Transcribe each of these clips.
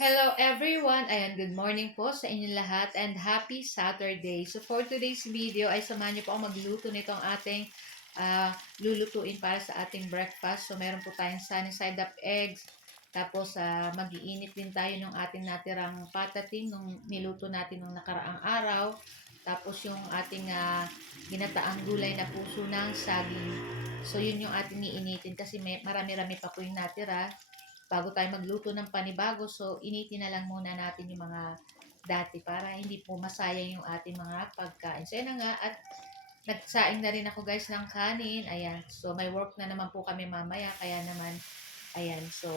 Hello everyone! Ayan, good morning po sa inyong lahat and happy Saturday. So for today's video ay samahan niyo po ako magluto nitong ating lulutuin para sa ating breakfast. So meron po tayong sunny side up eggs. Tapos mag-iinit din tayo ng ating natirang patatim nung niluto natin nung nakaraang araw. Tapos yung ating ginataang gulay na puso ng saging. So yun yung ating iinitin kasi marami-rami pa po yung natira bago tayo magluto ng panibago. So, initin na lang muna natin yung mga dati para hindi po masayang yung ating mga pagkain. So, yan nga. At nagsaing na rin ako guys ng kanin. Ayan. So, may work na naman po kami mamaya. Kaya naman, ayan. So,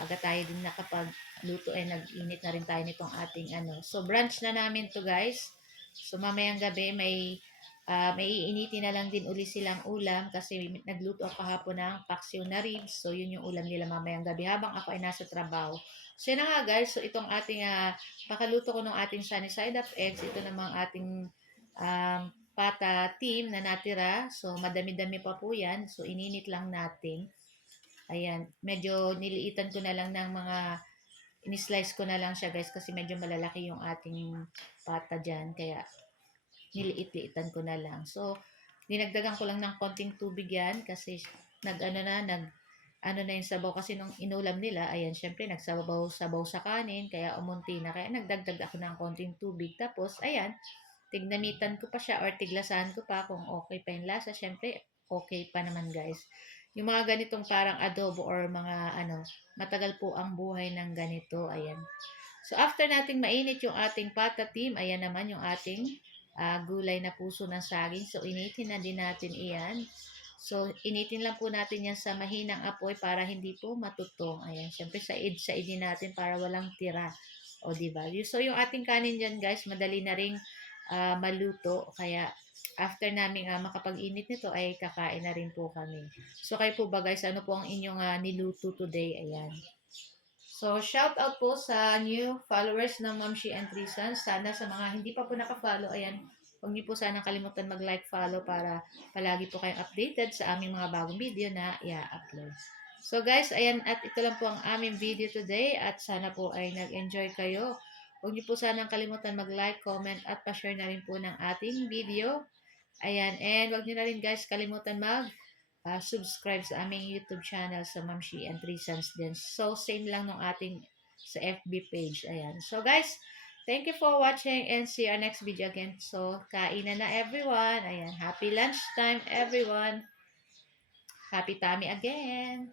aga tayo din nakapagluto nag-init na rin tayo nitong ating ano. So, brunch na namin to guys. So, mamayang gabi may iinitin na lang din uli silang ulam kasi nagluto ako kahapon ng paksiw na ribs. So, yun yung ulam nila mamayang gabi habang ako ay nasa trabaho. So, yun na nga guys. So, itong ating pakaluto ko ng ating sunny side up eggs. Ito namang ating pata team na natira. So, madami-dami pa po yan. So, ininit lang natin. Ayan. Medyo niliitan ko na lang ng mga in-slice ko na lang siya guys kasi medyo malalaki yung ating pata dyan. Kaya niliit-liitan ko na lang. So, dinagdagan ko lang ng konting tubig yan kasi ano na yung sabaw kasi nung inulam nila, ayan, syempre nagsabaw-sabaw sa kanin, kaya umunti na, kaya nagdagdag ako ng konting tubig. Tapos, ayan, tignamitan ko pa siya or tiglasahan ko pa kung okay pa yung lasa. Syempre, okay pa naman guys. Yung mga ganitong parang adobo or mga matagal po ang buhay ng ganito, ayan. So, after nating mainit yung ating patatim, ayan naman yung ating gulay na puso ng saging. So, initin na din natin iyan. So, initin lang po natin yan sa mahinang apoy para hindi po matutong. Ayan, syempre sa din natin para walang tira. O, diba? So, yung ating kanin dyan, guys, madali na ring maluto. Kaya, after namin makapag-init nito, ay kakain na rin po kami. So, kayo po ba, guys, ano po ang inyong niluto today? Ayan. So, shout out po sa new followers ng Mamshi and Trisan. Sana sa mga hindi pa po naka-follow, ayan, huwag niyo po sana kalimutan mag-like, follow para palagi po kayong updated sa aming mga bagong video na i-upload. So guys, ayan, at ito lang po ang aming video today at sana po ay nag-enjoy kayo. Huwag niyo po sana kalimutan mag-like, comment at pa-share na rin po ng ating video. Ayan, and huwag niyo na rin guys kalimutan subscribe sa aming YouTube channel sa Mamshi and Three Sons din. So, same lang nung ating sa FB page. Ayan. So, guys, thank you for watching and see our next video again. So, kainan na everyone. Ayan. Happy lunchtime, everyone. Happy tummy again.